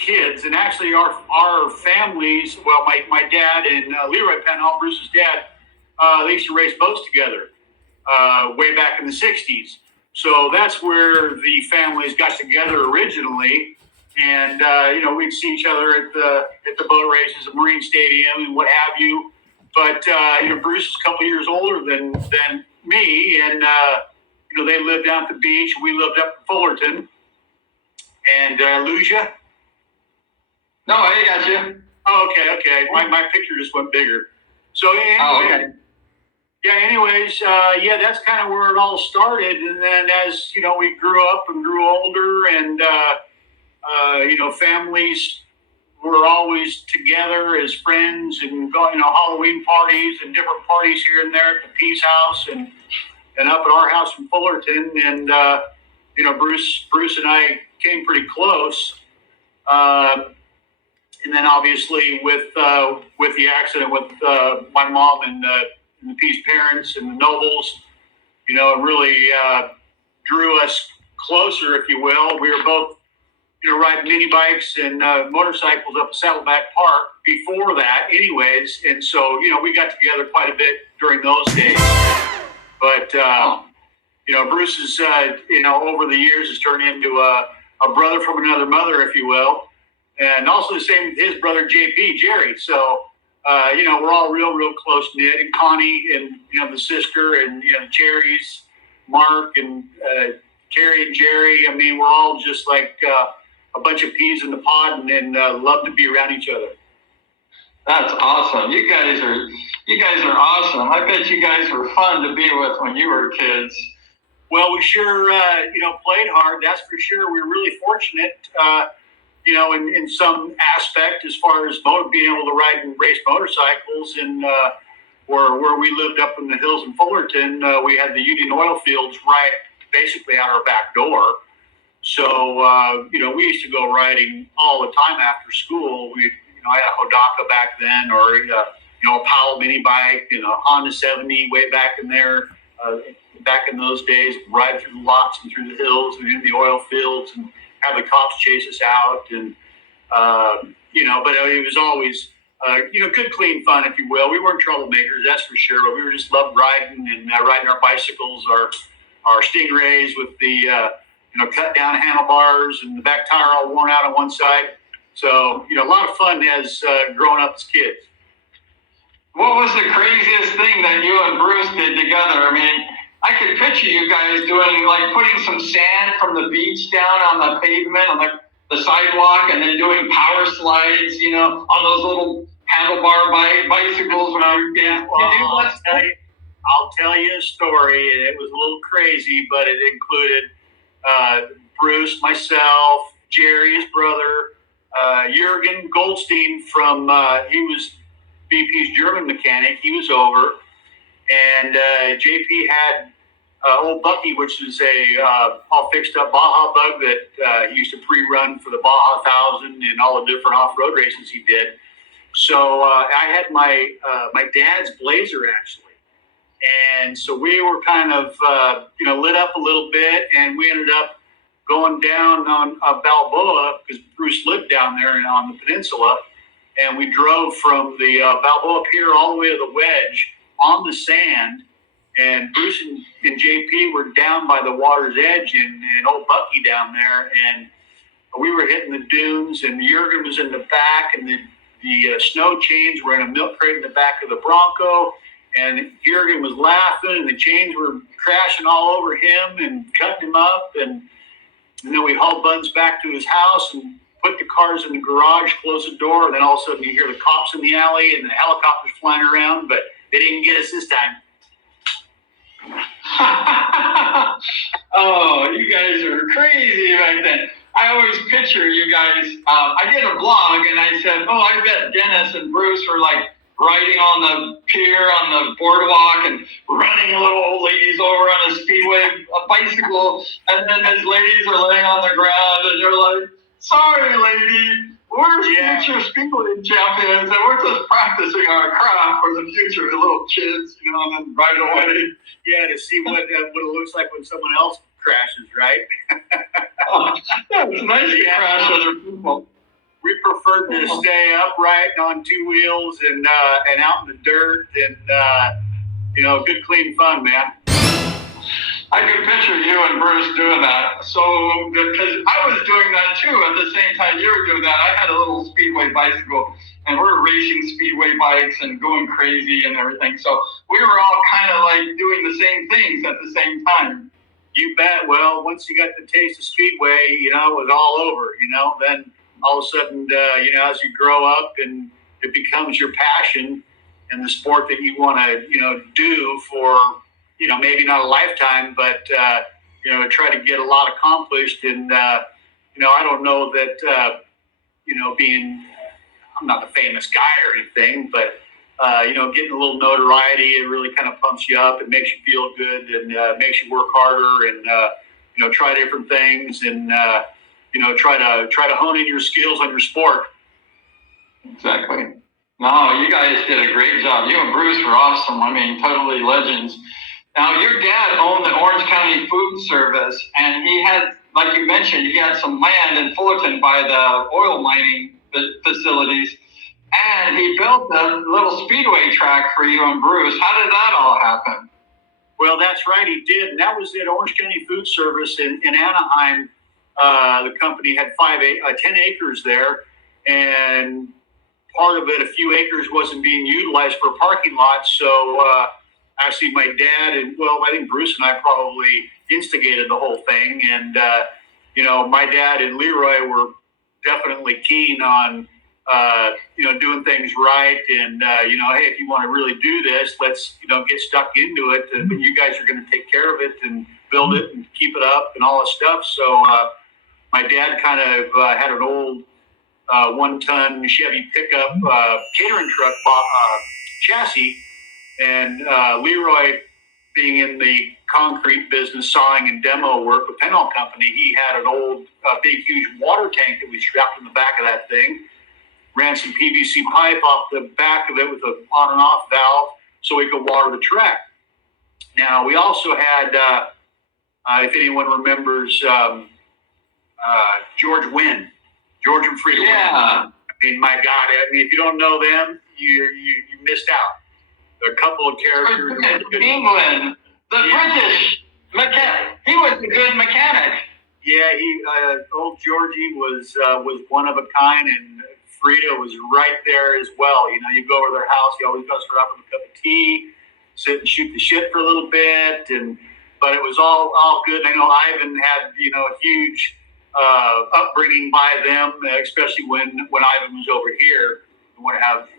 kids, and actually our families. Well, my dad and Leroy Penhall, Bruce's dad, they used to race boats together way back in the '60s. So that's where the families got together originally, and we'd see each other at the boat races, at Marine Stadium, and what have you. But Bruce is a couple years older than me, and they lived down at the beach. We lived up in Fullerton. And did I lose you? No, I got you. Oh, okay. My picture just went bigger. So anyway, anyways, that's kind of where it all started. And then as we grew up and grew older, and families were always together as friends, and going Halloween parties and different parties here and there at the Peace House and up at our house in Fullerton. And Bruce and I came pretty close. And then obviously with the accident with my mom and the Peace parents and the Nobles, it really drew us closer, if you will. We were both, riding mini bikes and motorcycles up at Saddleback Park before that anyways. And so, we got together quite a bit during those days. But, Bruce is, over the years has turned into a brother from another mother, if you will. And also the same with his brother, JP, Jerry. So, we're all real close knit. And Connie and, the sister, and, the Cherries, Mark and Carrie and Jerry. I mean, we're all just like a bunch of peas in the pod, and love to be around each other. That's awesome. You guys are awesome. I bet you guys were fun to be with when you were kids. Well, we sure, played hard. That's for sure. We were really fortunate, in some aspect as far as being able to ride and race motorcycles. And where we lived up in the hills in Fullerton, we had the Union oil fields right basically out our back door. So, we used to go riding all the time after school. I had a Hodaka back then, or, a Powell mini bike, a Honda 70 way back in there. Back in those days, ride through the lots and through the hills and in the oil fields, and have the cops chase us out. And, but it was always, good, clean fun, if you will. We weren't troublemakers, that's for sure. But we just loved riding and riding our bicycles, our Stingrays with the, cut down handlebars and the back tire all worn out on one side. So, a lot of fun as growing up as kids. What was the craziest thing that you and Bruce did together? I mean, I could picture you guys doing, like, putting some sand from the beach down on the pavement, on the sidewalk, and then doing power slides, on those little handlebar bicycles. I'll tell you a story, and it was a little crazy, but it included Bruce, myself, Jerry, his brother, Jurgen Goldstein from, he was BP's German mechanic. He was over. And JP had old Bucky, which is a all fixed up Baja bug that he used to pre-run for the Baja 1000 and all the different off-road races he did. So I had my dad's Blazer, actually. And so we were kind of, lit up a little bit, and we ended up going down on Balboa, because Bruce lived down there and on the peninsula. And we drove from the Balboa Pier all the way to the Wedge on the sand. And Bruce and JP were down by the water's edge, and old Bucky down there. And we were hitting the dunes, and Jurgen was in the back, and the snow chains were in a milk crate in the back of the Bronco. And Jurgen was laughing, and the chains were crashing all over him and cutting him up. And then we hauled Buns back to his house and put the cars in the garage, closed the door, and then all of a sudden you hear the cops in the alley and the helicopters flying around, but they didn't get us this time. Oh, you guys are crazy back then. I always picture you guys. I did a vlog, and I said, I bet Dennis and Bruce were like riding on the pier, on the boardwalk, and running little old ladies over on a speedway, a bicycle, and then these ladies are laying on the ground, and they're like, "Sorry, lady, we're future speedway champions, and we're just practicing our craft for the future, the little kids, and then right away." Yeah, to see what it looks like when someone else crashes, right? Yeah, it's nice to crash other people. we preferred to stay upright on two wheels and out in the dirt and good clean fun, man. I can picture you and Bruce doing that. So, because I was doing that too at the same time you were doing that. I had a little speedway bicycle, and we were racing speedway bikes and going crazy and everything. So we were all kind of like doing the same things at the same time. You bet. Well, once you got the taste of speedway, it was all over. Then all of a sudden, as you grow up and it becomes your passion and the sport that you want to, do for, maybe not a lifetime, but, try to get a lot accomplished. And, I don't know that, I'm not the famous guy or anything, but, getting a little notoriety, it really kind of pumps you up. It makes you feel good and makes you work harder and, try different things and, try to hone in your skills on your sport. Exactly. No, you guys did a great job. You and Bruce were awesome. I mean, totally legends. Now, your dad owned the Orange County Food Service, and he had, like you mentioned, he had some land in Fullerton by the oil mining facilities, and he built a little speedway track for you and Bruce. How did that all happen? Well, that's right, he did. And that was at Orange County Food Service in Anaheim. The company had 10 acres there, and part of it, a few acres, wasn't being utilized for a parking lot. So actually my dad and, I think Bruce and I probably instigated the whole thing. And, my dad and Leroy were definitely keen on, doing things right. And, hey, if you want to really do this, let's, get stuck into it. But you guys are going to take care of it and build it and keep it up and all this stuff. So my dad kind of had an old 1-ton Chevy pickup catering truck chassis, and Leroy, being in the concrete business, sawing and demo work with Penhall Company, he had an old, big, huge water tank that we strapped in the back of that thing. Ran some PVC pipe off the back of it with an on and off valve so we could water the track. Now, we also had, if anyone remembers, George and Frida. Yeah. I mean, my God, if you don't know them, you missed out. A couple of characters. England, the British mechanic. He was a good mechanic. Yeah, old Georgie was one of a kind, and Frida was right there as well. You go over their house, he always goes her up with a cup of tea, sit and shoot the shit for a little bit, but it was all good. I know Ivan had a huge upbringing by them, especially when Ivan was over here. We want to have